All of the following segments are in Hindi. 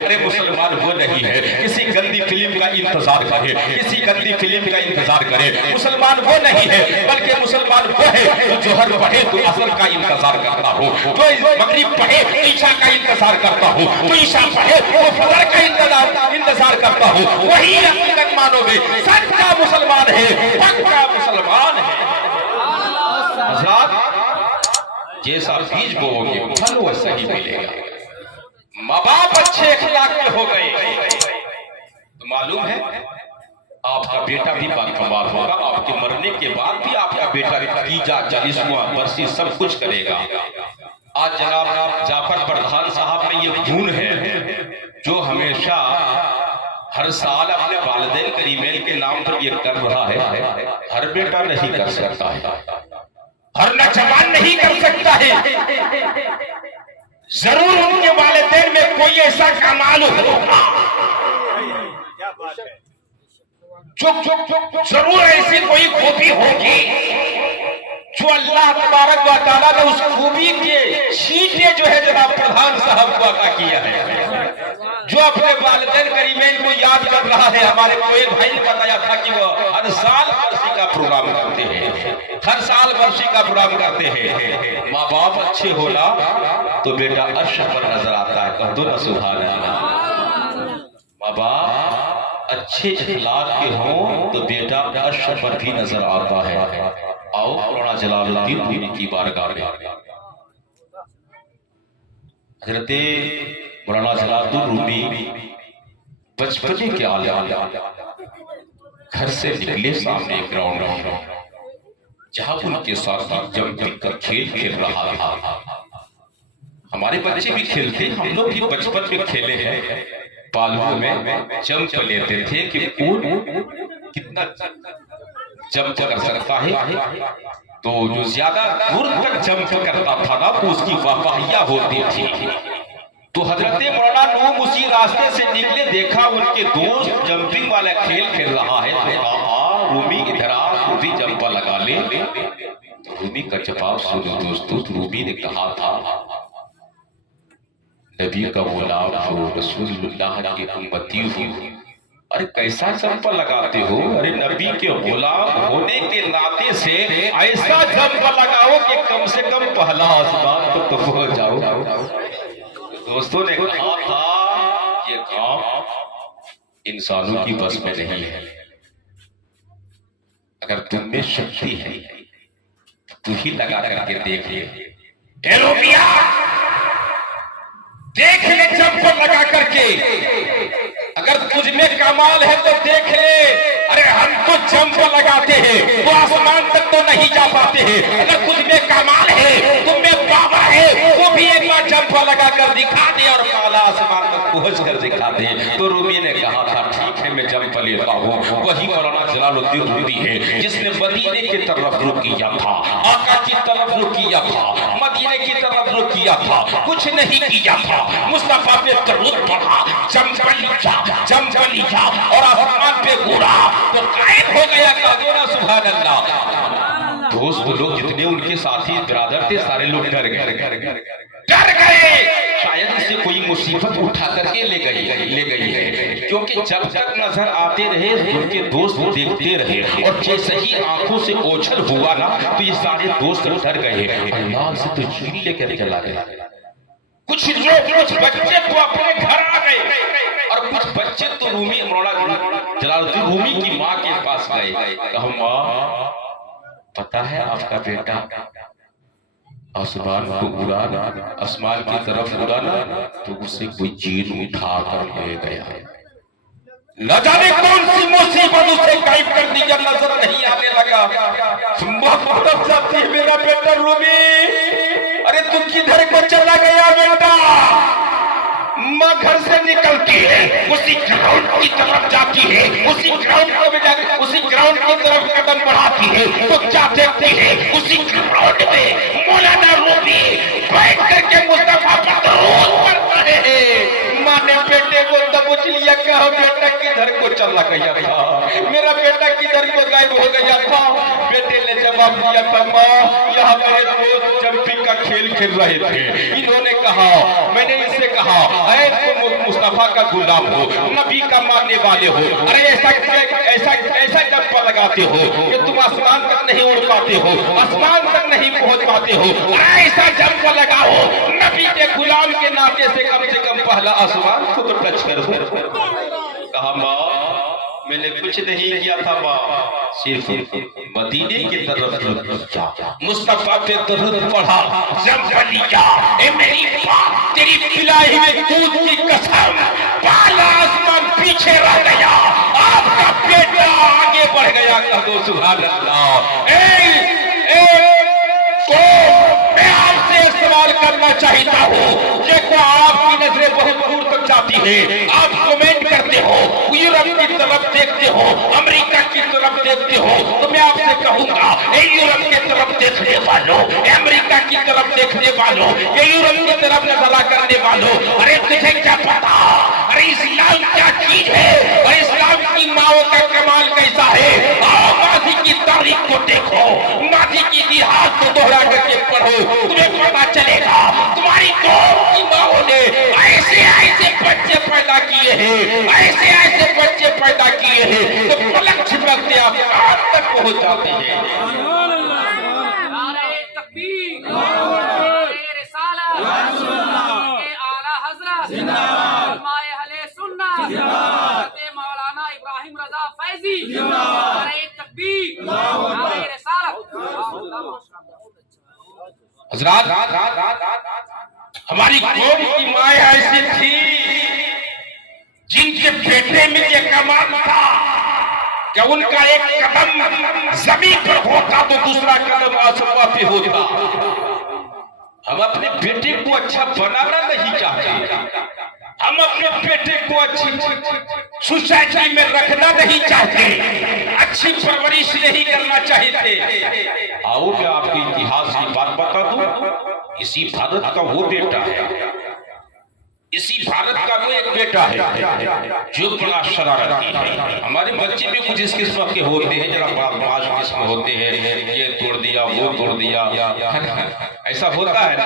अरे मुसलमान वो नहीं है किसी गंदी फिल्म का इंतजार करे, किसी गंदी फिल्म का इंतजार करे। मुसलमान वो नहीं है बल्कि मुसलमान वो है जो जोहर पढ़े तो असर का इंतजार करता हो, जो मगरिब पढ़े तो ईशा का इंतजार करता हो, जो ईशा पढ़े तो फजर का इंतजार करता हो। वही हकीकत मानोगे सच्चा मुसलमान है, पक्का मुसलमान है। हज़रात जैसा बीज बोओगे फल वैसा ही मिलेगा। माँ बाप अच्छे अखलाक के हो गए तो मालूम है आपका बेटा भी बाकमाल होगा, आपके मरने के बाद भी आपका बेटा भतीजा 40वां बरसी सब कुछ करेगा। आज जनाब जाफर प्रधान साहब में ये गुण है जो हमेशा हर साल अपने वालिदैन करीमेल के नाम पर ये कर रहा है। हर बेटा नहीं कर सकता है, हर नौजवान नहीं कर सकता है। जरूर उनके वालिदैन में कोई ऐसा कमाल होगा, जरूर ऐसी कोई खूबी होगी जो अल्लाह तबारक व तआला ने उस खूबी के छींटे जो है जनाब प्रधान साहब को अता किया है, जो अपने वालिदैन करीमेन को याद कर रहा है। हमारे कोई भाई ने बताया था कि वो हर साल बरसी का प्रोग्राम करते हैं, हर साल बरसी का प्रोग्राम करते हैं। माँ बाप अच्छे होला तो बेटा अर्श पर नजर आता है, कह दो ना सुभान अल्लाह। माँ बाप अच्छे इखलाक के हों तो बेटा अर्श पर भी नजर आता है। आओ मौलाना जलालुद्दीन रूमी की बारगाह में हजरत मौलाना जलालुद्दीन रूमी बचपने के आलम घर से निकले, सामने ग्राउंड जहां उनके साथ जंपिंग का खेल खेल रहा था। हमारे बच्चे भी खेलते, हम लोग भी बचपन में खेले हैं। बालुओं में जंप लेते थे कि कौन कितना जंप कर सकता है, तो जो ज्यादा दूर तक जंप करता था ना तो उसकी वाहवाहियां होती थी। तो हजरत मौलाना नूम उसी रास्ते से निकले, देखा उनके दोस्त जंपिंग वाला खेल खेल रहा है तो रूमी इधर आ, तू भी जंप लगा ले। तो रूमी का जवाब सुनो दोस्तों, रूमी ने कहा था नबी का गुलाम हो, रसूलुल्लाह की उम्मती हो। अरे कैसा जंप लगाते हो, अरे नबी के गुलाम होने के नाते से ऐसा जंप लगाओ कि कम से कम पहला आसमान तक तो पहुंच जाओ। दोस्तों ने कहा था ये काम इंसानों की बस में नहीं है, अगर तुम में शक्ति है तू ही लगा करके देख ले। देख ले जंप लगा करके, अगर तुझ में कमाल है तो देख ले। अरे हम तो जंप लगाते हैं तो आसमान तक तो नहीं जा पाते हैं, अगर तुझ में कमाल है, तुम में पावर है, वो भी एक बार जंप लगा कर दिखा दे और काला आसमान तक पहुंच कर दिखा दे। तो रूमी ने कहा था ठीक है मैं जंप लेता हूँ। वही मौलाना जलालुद्दीन रूमी है जिसने मदीने की तरफ रुख किया था, आका की तरफ रुख किया था, मदीने की तरफ रुख किया था, कुछ नहीं किया था। मुस्तफा पे दरूद पढ़ा, जमजली जा और आसमान पे उड़ा तो गायब हो गया। कादोना सुभान अल्लाह। दोस्त लोग जितने उनके साथी बिरादर थे सारे लोग डर गए। शायद इससे कोई मुसीबत उठा करके ले गई है, क्योंकि जब तक नजर आते रहे उनके दोस्त देखते रहे और जैसे ही आंखों से ओझल हुआ ना तो ये सारे दोस्त डर गए। अल्लाह से तो छीन लेकर चला गया। कुछ बच्चे तो अपने घर आ गए और कुछ बच्चे तो रूमी मौलाना जलालुद्दीन रूमी की माँ के पास गए। कहा माँ पता है आपका बेटा आसमान को उड़ाना, आसमान की तरफ उड़ाना तो उसे कोई चीज उठा कर ले गया। न जाने कौन सी मुसीबत उसे गायब कर दी जब नजर नहीं आने लगा। मेरा बेटा रूमी, अरे तू किधर को चला गया बेटा? माँ घर से निकलती है, उसी ग्राउंड की तरफ जाती है, उसी ग्राउंड की तरफ कदम बढ़ाती है तो क्या देखती है? उसी ग्राउंड में मौलाना रूमी बैठ करके मुस्तफा पर दरूद पढ़ता है। माँ ने बेटे को दबोच लिया, कहा बेटा किधर को चला गया था? मेरा बेटा किधर को गायब हो गया था? बेटे ने जवाब दिया था माँ यहाँ मेरे दोस्त जंपिंग का खेल खेल रहे थे। इन्होंने कहा, मैंने इनसे कहा, अरे तुम मुस्तफा का गुलाम हो, नबी का मानने वाले हो, अरे ऐसा ऐसा ऐसा जंप लगाते हो कि तुम आसमान तक नहीं उड़ पाते हो, आसमान तक नहीं पहुंच पाते हो, अरे ऐसा जंप लगाओ नबी के गुलाम के नाते से कम पहला आसमान को तो टच करो। कहा माँ मैंने कुछ नहीं किया था माँ, सिर्फ मदीने की तरफ मुस्तफा पे दरूद पढ़ा, जब बलिया ए मेरी माँ तेरी पिलाई में दूध की कसम, पाला आसमान पीछे रह गया, आपका बेटा आगे बढ़ गया। कह दो सुभान अल्लाह। मैं आपसे एक सवाल करना चाहता हूँ, देखो आपकी नजरें बहुत दूर तक जाती है, आप कमेंट करते हो, यूरोप की तरफ देखते हो, अमेरिका की तरफ देखते हो, तो मैं आपसे कहूंगा यूरोप की तरफ देखने वालों, अमेरिका की तरफ देखने वालों, ये यूरोप की तरफ नजरा करने वालों, अरे तुझे क्या पता, अरे इस्लाम क्या चीज है और इस्लाम की माओ का कमाल कैसा है। माजी की तारीख को देखो, माजी की इतिहास को दोहरा करके पढ़ो, तुम्हें पता चलेगा तुम्हारी कौम की माओ ने ऐसे ऐसे बच्चे पैदा किए हैं, ऐसे ऐसे बच्चे पैदा किए हैं तो पलक झपकते आप कहां तक पहुंच जाते हैं। मौलाना इब्राहिम रजा फैजी, हजरात हमारी कौम की माए ऐसी थी जिनके बेटे में ये कमाल था कि उनका एक कदम जमीन पर होता तो दूसरा कदम आसमान पे होता। हम अपने बेटे को अच्छा बनाना नहीं चाहते, हम अपने बेटे को अच्छी सोसाइटी में रखना नहीं चाहते, अच्छी परवरिश नहीं करना चाहते। आओ मैं आपको इतिहास की बात बता दूं, इसी भारत का वो बेटा है, इसी भारत का वो एक बेटा है जो बड़ा शरारती है। हमारे बच्चे भी कुछ इस किस्म के होते हैं, जरा बदमाश किस्म होते हैं, ये तोड़ दिया वो तोड़ दिया, ऐसा होता है ना।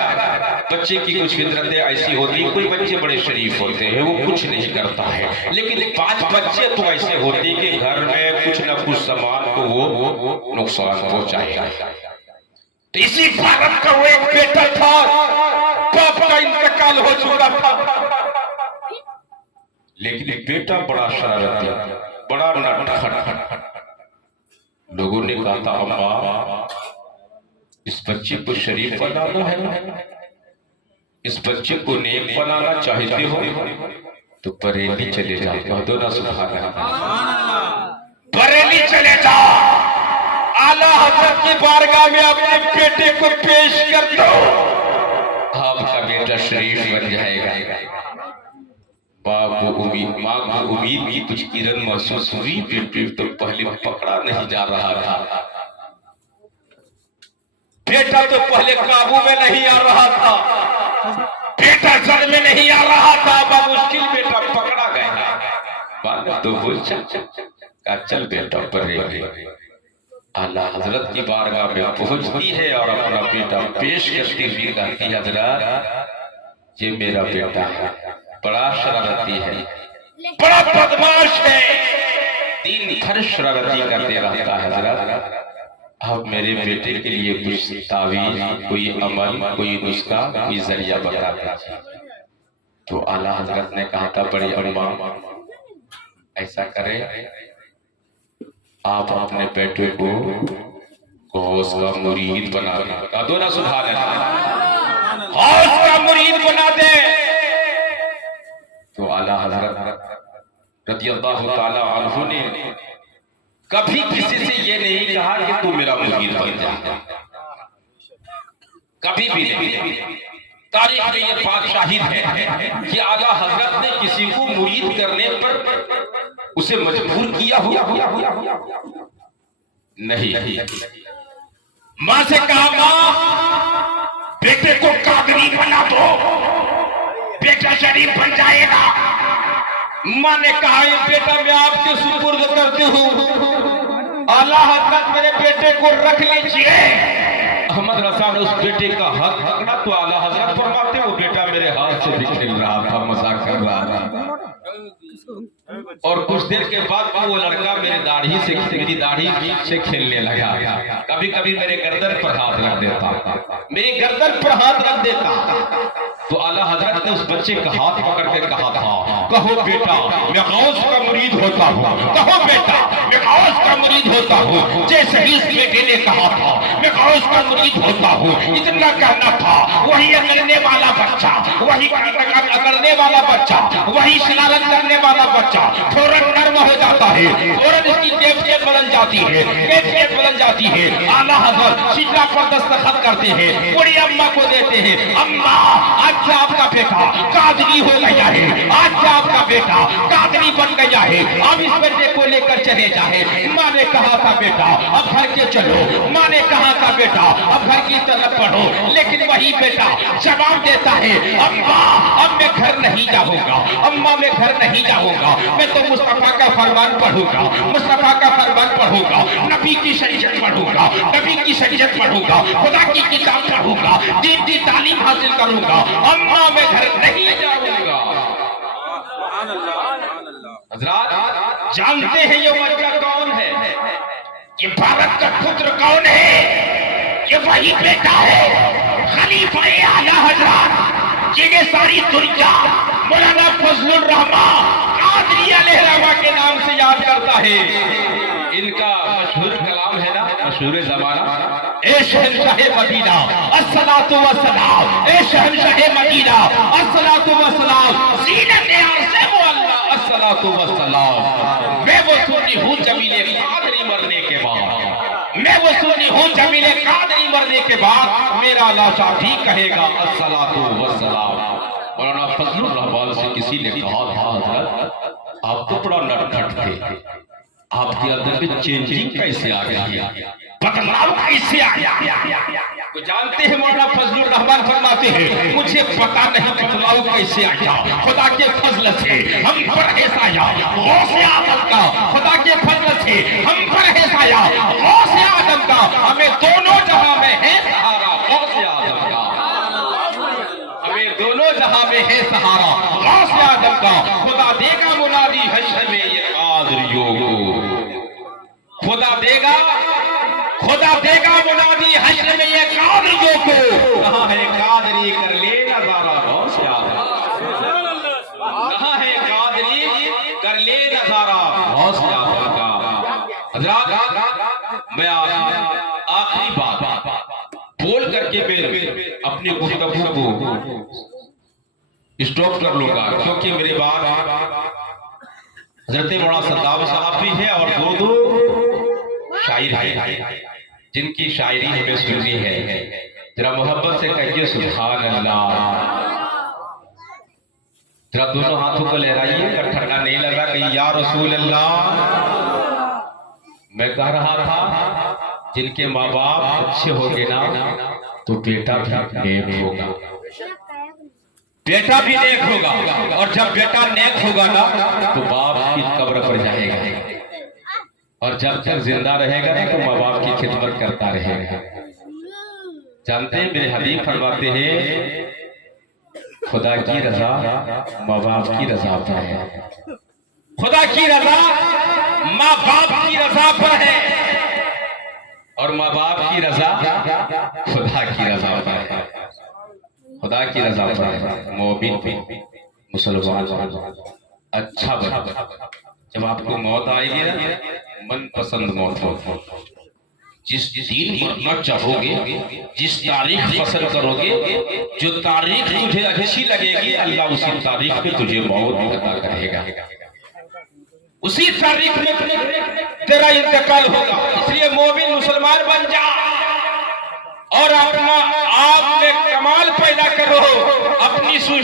बच्चे की कुछ फितरतें ऐसी होती है, कोई बच्चे बड़े शरीफ होते हैं, वो कुछ नहीं करता है, लेकिन 5 बच्चे तो ऐसे होते हैं कि घर में कुछ न कुछ सामान को वो नुकसान पहुंचाएगा। तो इसी भारत का वो एक बेटा था, बाप का इंतकाल हो चुका था, लेकिन एक बेटा बड़ा शरारती, बड़ा नटखट। लोगों ने कहा था अम्मा इस बच्चे को शरीफ बनाना है, इस बच्चे को नेक बनाना चाहते हो तो बरेली चले जाओ। कह दो ना सुभान अल्लाह, बरेली चले जाओ, आला हजरत की बारगाह में अपने बेटे को पेश कर दो, आपका बेटा शरीफ बन जाएगा। माँ को उम्मीद की कुछ किरण महसूस हुई, बेटे तो पहले पकड़ा नहीं जा रहा था, बेटा तो पहले काबू में नहीं आ रहा था, बेटा जड़ में नहीं आ रहा था, अब मुश्किल बेटा पकड़ा गया। बात तो बोल चल बेटा पर आला हजरत की बारगाह में पहुंचती है और अपना बेटा पेश करती हुई कहती है हजरत ये मेरा बेटा है, बड़ा शरारती है, बड़ा बदमाश है, दिन भर शरारती करते रहता है हजरत, अब मेरे बेटे के लिए कुछ तावीज, कोई अमल, कोई नुस्खा, कोई जरिया बता दीजिए। तो आला हजरत ने कहा था बड़ी अम्मा ऐसा करे, आप अपने बेटे को गौस का मुरीद बना दे। दो ना सुभान अल्लाह, गौस का मुरीद बना दे। तो आला हजरत रज़ियल्लाहु ताला अन्हु ने कभी किसी से ये नहीं कहा कि तू मेरा मुरीद बन जा, कभी भी नहीं। तारीख में ये बात शाहिद है कि आला हजरत ने किसी को मुरीद करने पर उसे मजबूर किया हुआ नहीं। मां से कहा मां बेटे को कादरी बना दो, बेटा शरीफ बन जाएगा। मां ने कहा ये बेटा मैं आपके सुपुर्द करती हूँ, आला हजरत मेरे बेटे को रख लीजिए, अहमद रसा ने उस बेटे का हक पकड़ा तो आला हजरत फरमाते वो बेटा मेरे हाथ से भी खेल रहा था, मजाक कर रहा था। और कुछ देर के बाद वो लड़का मेरी दाढ़ी से खेलने लगा। कभी कभी मेरे गर्दन पर हाथ रख देता, मेरी गर्दन पर हाथ रख देता। तो आला हजरत ने उस बच्चे का हाथ पकड़ के कहा था, कहो बेटा मैं गौस का मुरीद होता हूँ, कहो बेटा मैं गौस का मुरीद होता हूँ। जैसे ही इस बेटे ने कहा था मैं गौस का मुरीद होता हूँ, इतना कहना था, वही अगलने वाला बच्चा, वही अगलने वाला बच्चा, वही शरारत करने वाला बच्चा फौरन नर्म हो जाता है, फौरन इसकी कैफियत बदल जाती है, कैफियत बदल जाती है। आला हज़रत शिजरा पर दस्तखत करते हैं, बड़ी अम्मा को देते हैं, अम्मा आज से आपका बेटा कादरी हो गया है, आज से आपका बेटा कादरी बन गया है, अब इस बेटे को लेकर चले जाए। माँ ने कहा था बेटा अब घर के चलो, माँ ने कहा था बेटा अब घर की तरफ बढ़ो, लेकिन वही बेटा जवाब देता है, अम्मा अब मैं घर नहीं जाऊंगा, अम्मा मैं घर नहीं जाऊंगा, मैं तो मुस्तफा का फरमान पढ़ूंगा, मुस्तफा का फरमान पढ़ूंगा, नबी की शरीयत पढ़ूंगा, नबी की शरीयत पढ़ूंगा, खुदा की किताब पढ़ूंगा, दीन की तालीम हासिल करूंगा, अम्मा मैं घर नहीं जाऊंगा। हज़रात जानते हैं ये बच्चा कौन है? ये भारत का पुत्र कौन है? ये वही बेटा है खलीफा आला हज़रत, जिन्हें सारी दुनिया मौलाना फजलुर रहमान कादरी अलैहिर्रहमा के नाम से याद करता है। इनका मशहूर कलाम है ना, मशहूर जमाना, ए शहंशाह मदीना अस्सलातु वस्सलाम, ए शहंशाह मदीना अस्सलातु वस्सलाम, ज़ीनत अर्श मुअल्ला अस्सलातु वस्सलाम। मैं वो सुन्नी हूँ जमीले कादरी मरने के बाद, मैं वो सुन्नी हूँ जमीले कादरी मरने के बाद मेरा लाशा भी कहेगा अस्सलातु वस्सलाम। मौलाना फजलुर रहमान से किसी ने कहा था, हज़रत आप तो बड़ा नटखट थे, आपके अंदर में चेंजिंग कैसे आ गई है, बदलाव कैसे आया? तो जानते हैं मौलाना फजलुर रहमान फरमाते हैं, मुझे पता नहीं बदलाव कैसे आया, खुदा के फजल से हम पर ऐसा आया, गौसे आदम का, खुदा के फजल से हम पर ऐसा आया, गौसे आदम का, हमें दोनों जहां में है सहारा, गौसे आदम का, हमें दोनों जहां में है सहारा, गौसे आदम का। खुदा देगा मुनादी हश्र में ये कादरियों को, खुदा देगा मुनादी हश्र में ये कादरियों को। कहाँ है कादरी कर ले नजारा गौसे आदम, कहाँ है कादरी कर ले नजारा गौसे आदम का। हज़रात मैं आखिरी बात बोल करके मैं अपनी गुफ्तगू को स्टॉप कर लूंगा, क्योंकि मेरी बात हज़रत मौलाना सद्दाम साहब भी है और दो शायर है जिनकी शायरी हमें सुननी है। जरा मोहब्बत से कहिए सुभान अल्लाह, जरा दोनों हाथों को लहराइए, ठंडा नहीं लगा कहीं या रसूल अल्लाह। मैं कह रहा था जिनके माँ बाप अच्छे होंगे ना तो बेटा भी नेक होगा, बेटा भी नेक होगा, और जब बेटा नेक होगा ना तो बाप की कब्र पर जाएगा, और जब तक जिंदा रहेगा ना तो माँ बाप की खिदमत करता रहेगा। जानते हैं मेरे हबीब फरमाते हैं, खुदा की रजा माँ बाप की रजा पर है, खुदा की रजा माँ बाप की रजा पर है, और माँ बाप की रजा खुदा की रजा पर है, खुदा की रजा पर है। मोमिन मुसलमान अच्छा बना, जब आपको मौत आएगी ना मन पसंद मौत हो, जिस दिन मरना चाहोगे, जिस तारीख पसंद करोगे, जो तारीख तुझे अच्छी लगेगी अल्लाह उसी तारीख पे तुझे मौत अता करेगा, उसी तारीख में तेरा इंतकाल होगा। इसलिए मोमिन मुसलमान बन जा और अपना आप में कमाल पैदा करो, अपनी जो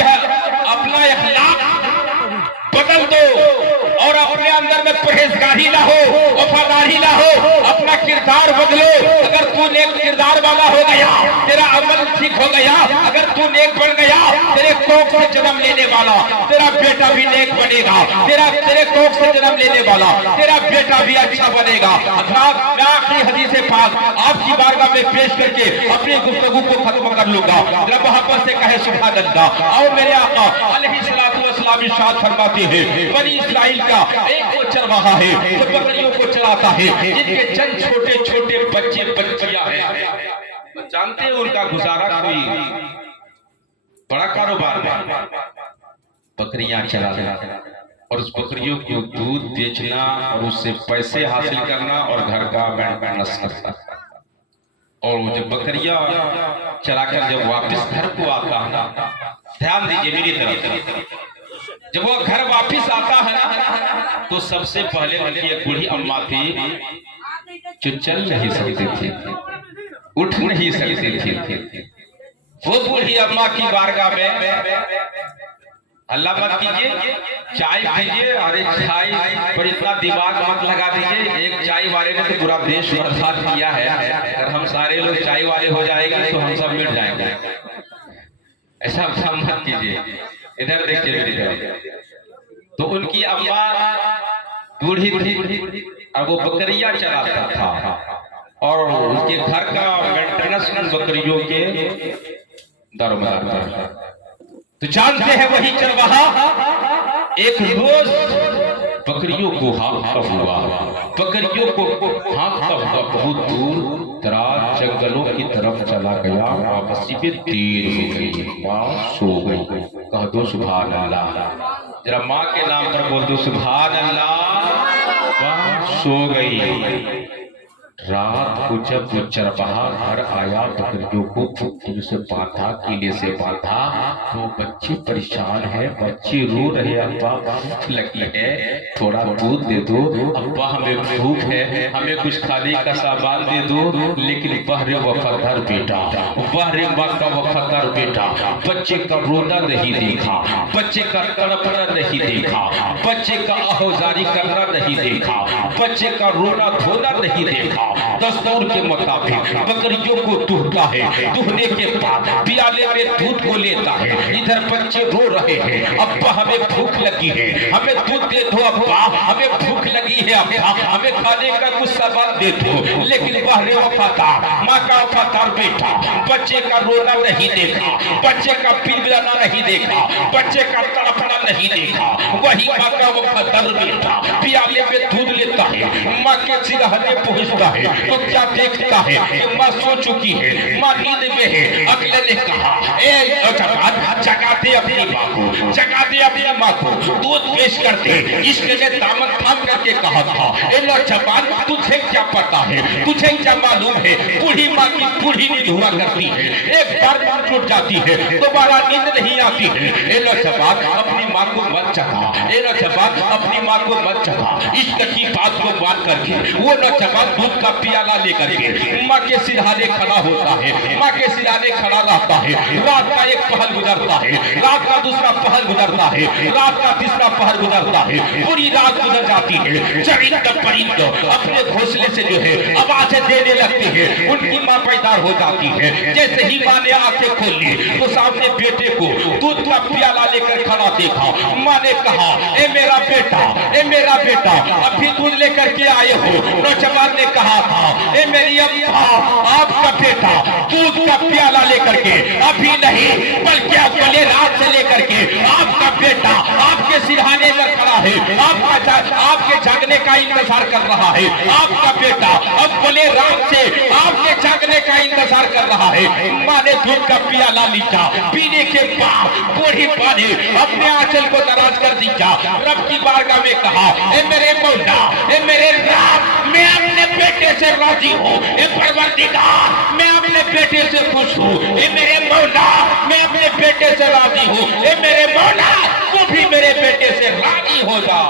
है अपना अखलाक बदल दो, और अपने अंदर में परहेजगारी लाओ, वफादारी लाओ, अपना अपना किरदार बदले। अगर तू नेक किरदार वाला हो गया, तेरा अमल ठीक हो गया, अगर तू नेक बन गया, तेरे कोख से जन्म लेने वाला तेरा बेटा भी नेक बनेगा, तेरे कोख से जन्म लेने वाला तेरा बेटा भी अच्छा बनेगा। मैं आखिरी हदीस पाक आपकी बारगाह में पेश करके अपनी गुफ्तगू को खत्म कर लूंगा। जब मोहब्बत से कहे सुभान अल्लाह। और मेरे आका अलैहिस्सलातु वस्सलाम इरशाद फरमाते हैं, बनी इस्राइल का एक वो चरवाहा है जो बकरियों को चलाता है, जिनके चंद छोटे छोटे बच्चे बच्चियां हैं। जानते हैं उनका गुजारा कोई बड़ा कारोबार है, बकरियां चलाना और उस बकरियों को दूध बेचना और उससे पैसे हासिल करना और घर का मेंटेनेंस करना। और वो जब बकरियां चलाकर जब वापस घर को आता है ना, ध्यान दीजिए मेरी तरफ, जब वो घर वापस आता है ना, तो सबसे पहले उनकी एक बूढ़ी अम्मा थी जो चल नहीं सकती थी, उठ नहीं सकती थी। वो बूढ़ी अम्मा की बारगाह में अल्लाह मत कीजिए, चाय पीजिए, अरे चाय पर इतना दिमाग मत लगा दीजिए। एक चाय वाले ने तो पूरा देश बर्बाद किया है। अगर हम सारे लोग चाय वाले हो जाएंगे तो हम सब मिट जाएंगे। ऐसा मत कीजिए। इधर देखिए मेरी तरफ। तो उनकी अम्मा बूढ़ी थी और वो बकरियां चलाता था और उनके घर का मेंटेनेंस बकरियों के दरबार। तो जानते हैं वही चरवाहा एक रोज बकरियों को हाँकता हुआ, बकरियों को हाँकता हुआ बहुत दूर दराज जंगलों की तरफ चला गया। वापसी में देर हो गई, माँ सो गई। कह दो सुभान अल्लाह, जरा माँ के नाम पर बोल दो सुभान अल्लाह। माँ सो गई। रात को जब वो चरवाहा घर आया, बकरियों को खूंटी से बांधा, कीले से बांधा, तो बच्चे परेशान है, बच्चे रो रहे, अब्बा भूख लगी है, थोड़ा दूध दे दो, अब्बा हमें भूख है, हमें कुछ खाने का सामान दे दो। लेकिन बहरे वफादार बेटा, बहरे माँ का वफादार बेटा बच्चे का रोना नहीं देखा, बच्चे का तड़पना नहीं देखा, बच्चे का आहोजारी करना नहीं देखा, बच्चे का रोना धोना नहीं देखा। दस्तूर के मुताबिक बकरियों को दूहता है, दूहने के बाद पियाले में दूध को लेता है। इधर बच्चे रो रहे हैं, अब्बा हमें भूख लगी है, हमें दूध दे दो अब्बा, हमें भूख लगी है अब्बा, हमें खाने का कुछ सामान दे दो। लेकिन बहरे वफादार माँ का वफादार बेटा बच्चे का रोना नहीं देखा, बच्चे का पिलपिलाना नहीं देखा, बच्चे का तड़पना नहीं देखा। वही माँ का वफादार बेटा पियाले में दूध लेता है, माँ के सिरहाने पहुँचता है तो क्या देखता है कि माँ सो चुकी है, माँ नींद में है। अगले ने कहा, जगा दे अपनी माँ को, जगा दे अपनी माँ को, दूध पेश करते। इसने दामन थाम करके कहा था, नौजवान तुझे क्या पता है, तुझे क्या मालूम है, बूढ़ी माँ की बूढ़ी नींद हुआ करती है, एक बार नींद टूट जाती है दोबारा नींद नहीं आती है। नौजवान अपनी माँ को मत जगा, नौजवान अपनी माँ को मत जगा। इस की बात को मान करके वो नौजवान दूध का प्याला लेकर के माँ के सिरहाने खड़ा होता है, माँ के सिरहाने खड़ा रहता है। रात का एक पहर गुजरता है, रात का दूसरा पहर गुजरता है, रात का तीसरा पहर गुजरता है, पूरी रात गुजर जाती है। चरिंद परिंद अपने घोंसले से जो है आवाजें देने लगती है, उनकी माँ पैदा हो जाती है। जैसे ही माँ ने आंखें खोली तो सामने बेटे को दूध का प्याला लेकर खड़ा देखा। माँ ने कहा, ए मेरा बेटा, ए मेरा बेटा, अभी दूध लेकर के आए हो। नौजवान ने कहा था, ए मेरी अम्मा, आपका बेटा दूध का प्याला लेकर के अभी नहीं बल्कि अगले रात से लेकर के आपका बेटा आपके सिरहाने में खड़ा है, आपके जागने का इंतजार कर रहा है। आपका बेटा अगले रात से आपके जागने का इंतजार कर रहा है। माँ ने दूध का प्याला लिया, पीने के बाद बूढ़ी माँ ने अपने आंचल को दराज कर दिया, रब की बारगाह में कहा, ए मेरे मौला, ए मेरे रब, मैं अपने बेटे से राजी हूँ। ए परवरदिगार, मैं अपने बेटे से खुश हूँ। ए मेरे मौला, मैं अपने बेटे से राजी हूँ। ए मेरे मौला, तू भी मेरे बेटे से राजी हो जा,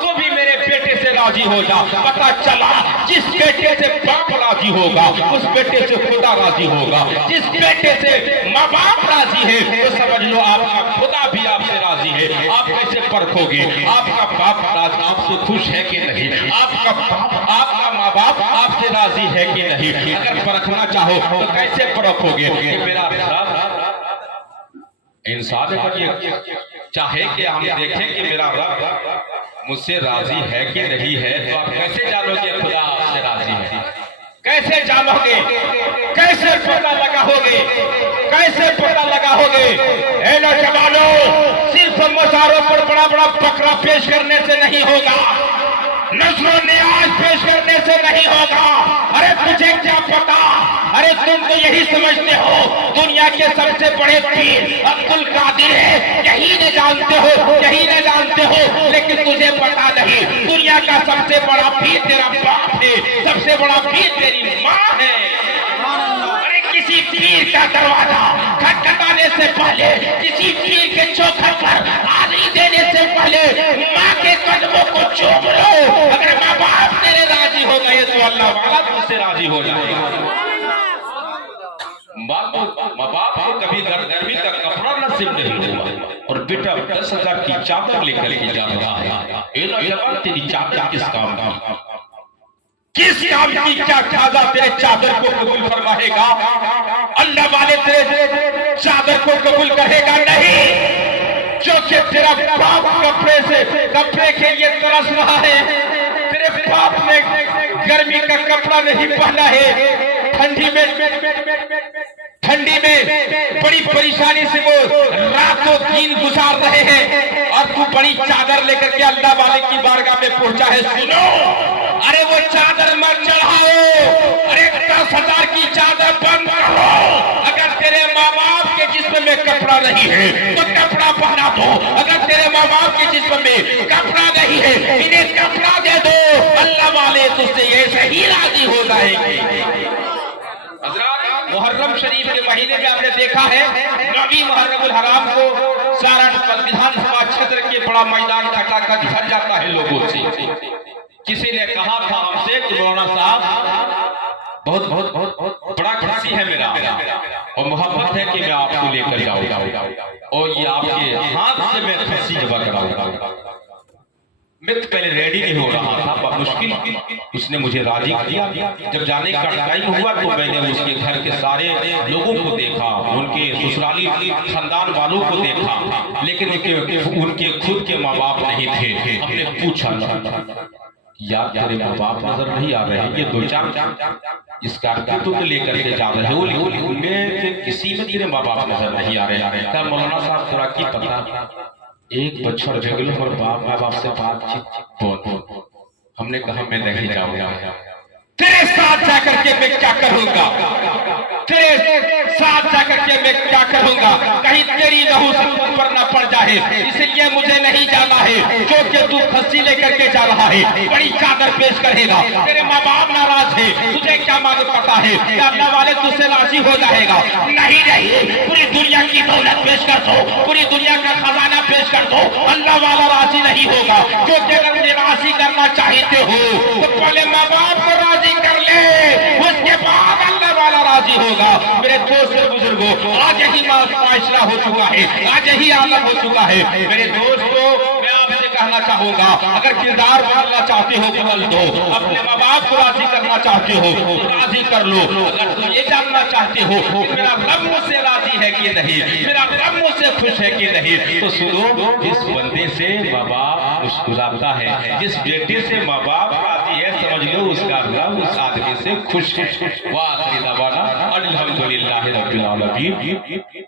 तू भी मेरे बेटे से राजी हो जा। पता चला जिस बेटे से बाप राजी होगा उस बेटे से खुदा राजी होगा। जिस बेटे से माँ बाप राजी है तो समझ लो आपका खुदा भी आपसे राजी है। आप कैसे परखोगे आपका बाप राज आपसे खुश है कि नहीं, आपका बाप आपका माँ बाप आपसे राजी है कि नहीं। अगर परखना चाहो तो कैसे परखोगे कि मेरा इंसान चाहे कि हम देखें कि मेरा रब मुझसे राजी है कि नहीं है, तो आप कैसे जानोगे खुदा आपसे राजी है? कैसे जानोगे? कैसे पता लगाओगे? कैसे पता लगाओगे? ए नौजवानों, सिर्फ मज़ारों पर बड़ा बड़ा बकरा पेश करने से नहीं होगा, नस्ल न्याज पेश करने से नहीं होगा। अरे तुझे क्या पता? अरे तुम तो यही समझते हो दुनिया के सबसे बड़े पीर अब्दुल कादिर है, यही नहीं जानते हो, यही नहीं जानते हो। लेकिन तुझे पता नहीं दुनिया का सबसे बड़ा पीर तेरा बाप है, सबसे बड़ा पीर तेरी माँ है। अरे किसी पीर का दरवाजा खटखटाने से पहले, किसी पीर के चौखट पर आदमी देने से पहले माँ के कदमों को चूम लो। अगर माँ बाप तेरे राजी हो गए तो अल्लाह वाला तुझसे राजी हो जाएगा। माँ बाप को कभी गर्मी का कपड़ा नसीब नहीं हुआ और बेटा 10,000 की चादर लेकर के जा रहा है। तेरी चादर किस काम की? किस काम की? क्या खाजा तेरे चादर को कबूल फरमाएगा? अल्लाह वाले तेरे चादर को कबूल करेगा नहीं, क्योंकि तेरा बाप कपड़े के लिए तरस रहा है। तेरे बाप ने गर्मी का कपड़ा नहीं पहना है, ठंडी में बड़ी परेशानी से वो रातों दिन गुजार रहे हैं और तू बड़ी चादर लेकर के अल्लाह वाले की बारगाह में पहुंचा है। सुनो, अरे वो चादर मत चढ़ाओ, अरे 10,000 की चादर बंद करो। अगर तेरे माँ बाप के जिस्म में कपड़ा नहीं है तो कपड़ा पहना दो। अगर तेरे माँ बाप के जिस्म में कपड़ा नहीं है इन्हें कपड़ा दे दो। अल्लाह वाले तुझसे ये सही राजी हो जाएंगे। मुहर्रम शरीफ के महीने में आपने देखा है 9वीं मुहर्रमुल हराम को सारा विधानसभा क्षेत्र के बड़ा मैदान खटाखट भर जाता है लोगों से। किसी ने कहा था हमसे कि मौलाना साहब बहुत बहुत बहुत बहुत बड़ा खुशी है मेरा और मोहब्बत है कि मैं आपको लेकर जाऊंगा और ये आपके हाथ से मैं खुशी जमा कराऊंगा। मैं तो पहले रेडी नहीं हो रहा था, बहुत मुश्किल उसने मुझे राजी किया। जब जाने का टाइम हुआ तो मैंने उसके घर के सारे लोगों को देखा, उनके ससुराली खानदान वालों को देखा, लेकिन उनके खुद के माँ बाप नहीं थे। हमने पूछा यार तेरे माँ बाप नजर नहीं आ रहे, ये 2-4 स्कॉर्पियो तो लेकर के जा रहे हो, लेकिन उनमें किसी में तेरे माँ बाप नजर नहीं आ रहे। क्या मौलाना साहब थोड़ा की पता एक बच्चों जंगलों पर माँ बाप से बातचीत। हमने कहा मैं नहीं जाऊंगा, तेरे साथ जाकर के मैं क्या करूंगा, तेरे साथ जाकर के मैं क्या करूंगा, कहीं तेरी लहू पर न पड़ जाए, इसलिए मुझे नहीं जाना है। क्योंकि तू खस्सी लेकर के जा रहा है, बड़ी चादर पेश करेगा, तेरे माँ बाप नाराज है, तुझे क्या मालूम पता है अल्लाह वाले तुझसे राजी हो जाएगा। नहीं नहीं, पूरी दुनिया की दौलत पेश कर दो, पूरी दुनिया का खजाना पेश कर दो, अल्लाह वाला राजी नहीं होगा। क्योंकि अगर मुझे राजी करना चाहते हो तो पहले माँ बाप को राजी कर ले, उसके बाद अल्लाह वाला राजी होगा। मेरे दोस्त बुजुर्गों, आज यही माशरा हो चुका है, आज यही आलम हो चुका है। मेरे दोस्तों, मैं आपसे कहना चाहूंगा अगर किरदार बदलना चाहते हो बदल दो, अपने माँ बाप को राजी करना चाहते हो राजी कर लो। अगर तुम ये जानना चाहते हो मेरा रब मुझसे राजी है कि नहीं, मेरा रब मुझसे खुश है कि नहीं, तो सुनो, जिस बंदे से माँ बाप मुस्कुराता है, जिस बेटे से माँ बाप राजी है, समझ लो उसका रब उस आदमी से खुश है। वाह अल्हम्दुलिल्लाह रब्बिल आलमीन।